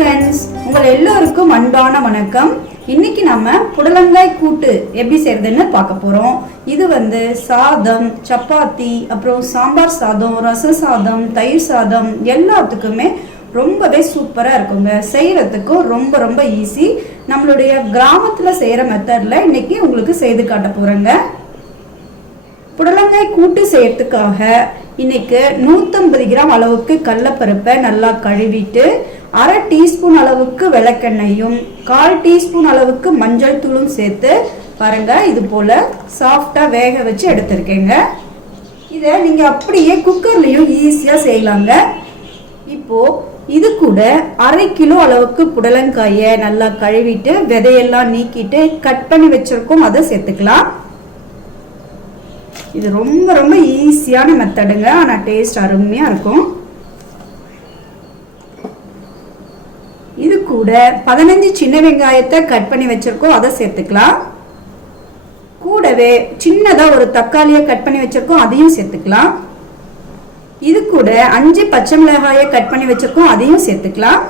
Friends உங்கள் எல்லோருக்கும் அன்பான வணக்கம். இன்னைக்கு நம்ம புடலங்காய் கூட்டு எப்படி செய்யறதுன்னு பார்க்க போறோம். இது வந்து சாதம் சப்பாத்தி அப்புறம் சாம்பார் சாதம் ரச சாதம் தயிர் சாதம் எல்லாத்துக்குமே ரொம்பவே சூப்பராக இருக்குங்க. செய்யறதுக்கும் ரொம்ப ரொம்ப ஈஸி நம்மளுடைய கிராமத்தில் செய்கிற மெத்தடில் இன்னைக்கு உங்களுக்கு செய்து காட்ட போறேங்க. புடலங்காய் கூட்டு செய்யறதுக்காக இன்னைக்கு நூற்றம்பது கிராம் அளவுக்கு கடலப்பருப்பை நல்லா கழுவிட்டு அரை டீஸ்பூன் அளவுக்கு விளக்கெண்ணையும் கால் டீஸ்பூன் அளவுக்கு மஞ்சள் தூளும் சேர்த்து பாருங்க இது போல சாஃப்டா வேக வச்சு எடுத்திருக்கேங்க. இதை நீங்க அப்படியே குக்கர்லயும் ஈஸியா செய்யலாங்க. இப்போ இது கூட அரை கிலோ அளவுக்கு புடலங்காயை நல்லா கழுவிட்டு விதையெல்லாம் நீக்கிட்டு கட் பண்ணி வச்சிருக்கோம் அதை சேர்த்துக்கலாம். இது ரொம்ப ரொம்ப ஈஸியான மெத்தடுங்க ஆனால் டேஸ்ட் அருமையாக இருக்கும் இது கூட பதினஞ்சு சின்ன வெங்காயத்தை கட் பண்ணி வச்சிருக்கோம் அதை சேர்த்துக்கலாம். கூடவே சின்னதாக ஒரு தக்காளியை கட் பண்ணி வச்சிருக்கோம் அதையும் சேர்த்துக்கலாம். இது கூட அஞ்சு பச்சை மிளகாயை கட் பண்ணி வச்சிருக்கோம் அதையும் சேர்த்துக்கலாம்.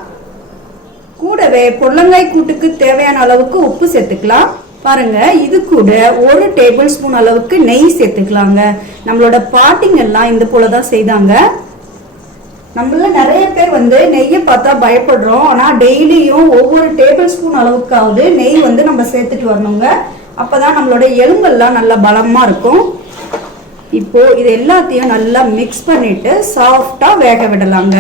கூடவே பொள்ளங்காய் கூட்டுக்கு தேவையான அளவுக்கு உப்பு சேர்த்துக்கலாம். பாருங்க இது கூட ஒரு டேபிள் ஸ்பூன் அளவுக்கு நெய் சேர்த்துக்கலாங்க. நம்மளோட பாட்டிங்கெல்லாம் இந்த போல தான் செய்தாங்க. நம்மள நிறைய பேர் வந்து நெய்யை பார்த்தா பயப்படுறோம். ஆனால் டெய்லியும் ஒவ்வொரு டேபிள் ஸ்பூன் அளவுக்காவது நெய் வந்து நம்ம சேர்த்துட்டு வரணுங்க. அப்பதான் நம்மளோட எலும்பெல்லாம் நல்லா பலமா இருக்கும். இப்போ இது எல்லாத்தையும் நல்லா மிக்ஸ் பண்ணிட்டு சாஃப்டா வேக விடலாங்க.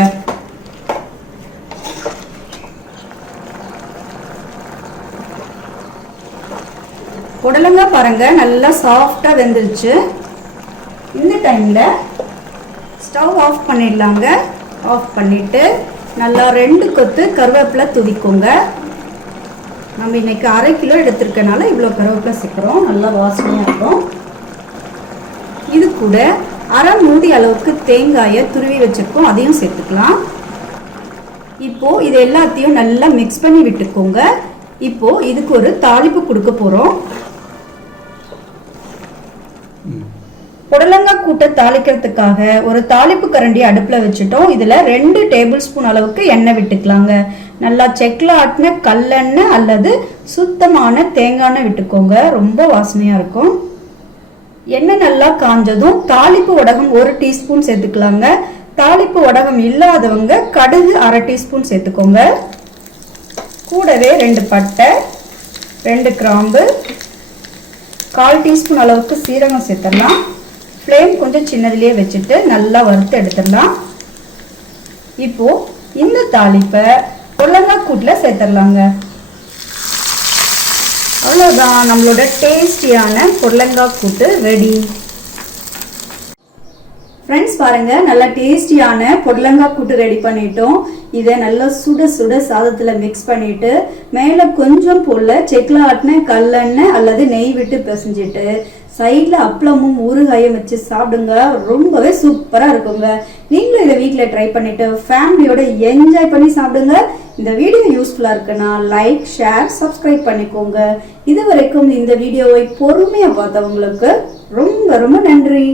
புடலங்கா பாருங்க நல்லா சாஃப்டா வெந்துருச்சு. இந்த டைம்ல ஸ்டவ் ஆஃப் பண்ணிடலாங்க. ஆஃப் பண்ணிவிட்டு நல்லா ரெண்டு கொத்து கருவேப்பிலை துதிக்குங்க நம்ம இன்னைக்கு அரை கிலோ எடுத்திருக்கனால இவ்வளோ கருவேப்பிலை சேர்க்குறோம். நல்லா வாசனையாக இருக்கும். இது கூட அரை மூடி அளவுக்கு தேங்காயை துருவி வச்சுருக்கோம். அதையும் சேர்த்துக்கலாம். இப்போது இது எல்லாத்தையும் நல்லா மிக்ஸ் பண்ணி விட்டுக்கோங்க. இப்போது இதுக்கு ஒரு தாளிப்பு கொடுக்க போகிறோம் புடலங்காய் கூட்டை தாளிக்கிறதுக்காக ஒரு தாளிப்பு கரண்டி அடுப்பில் வச்சுட்டோம். இதில் ரெண்டு டேபிள் ஸ்பூன் அளவுக்கு எண்ணெய் விட்டுக்கலாங்க. நல்லா செக்கில் ஆட்டின கல்லெண்ணெய் அல்லது சுத்தமான தேங்காய் எண்ணெய் விட்டுக்கோங்க. ரொம்ப வாசனையாக இருக்கும். எண்ணெய் நல்லா காஞ்சதும் தாளிப்பு உடகம் ஒரு டீஸ்பூன் சேர்த்துக்கலாங்க. தாளிப்பு உடகம் இல்லாதவங்க கடுகு அரை டீஸ்பூன் சேர்த்துக்கோங்க. கூடவே ரெண்டு பட்டை ரெண்டு கிராம்பு கால் டீஸ்பூன் அளவுக்கு சீரகம் சேர்த்துடலாம் ஃப்ளேம் கொஞ்சம் சின்னதுலேயே வச்சுட்டு நல்லா வறுத்து எடுத்துடலாம். இப்போ இந்த தாளிப்பை புடலங்காய் கூட்டில் சேர்த்துடலாங்க. அவ்வளோதான் நம்மளோட டேஸ்டியான புடலங்காய் கூட்டு ரெடி ஃப்ரெண்ட்ஸ் பாருங்க நல்லா டேஸ்டியான புடலங்காய் கூட்டு ரெடி பண்ணிட்டோம். இதை நல்லா சுட சுட சாதத்தில் மிக்ஸ் பண்ணிட்டு மேலே கொஞ்சம் போல செக்கில் ஆட்டின கல்லெண்ணெய் அல்லது நெய் விட்டு பிசைஞ்சிட்டு சைடில் அப்பளமும் ஊறுகாயும் வச்சு சாப்பிடுங்க. ரொம்பவே சூப்பராக இருக்குங்க. நீங்களும் இதை வீட்டில் ட்ரை பண்ணிவிட்டு ஃபேமிலியோட என்ஜாய் பண்ணி சாப்பிடுங்க. இந்த வீடியோ யூஸ்ஃபுல்லாக இருக்குன்னா லைக் ஷேர் சப்ஸ்கிரைப் பண்ணிக்கோங்க. இது வரைக்கும் இந்த வீடியோவை பொறுமையாக பார்த்தவங்களுக்கு ரொம்ப ரொம்ப நன்றி.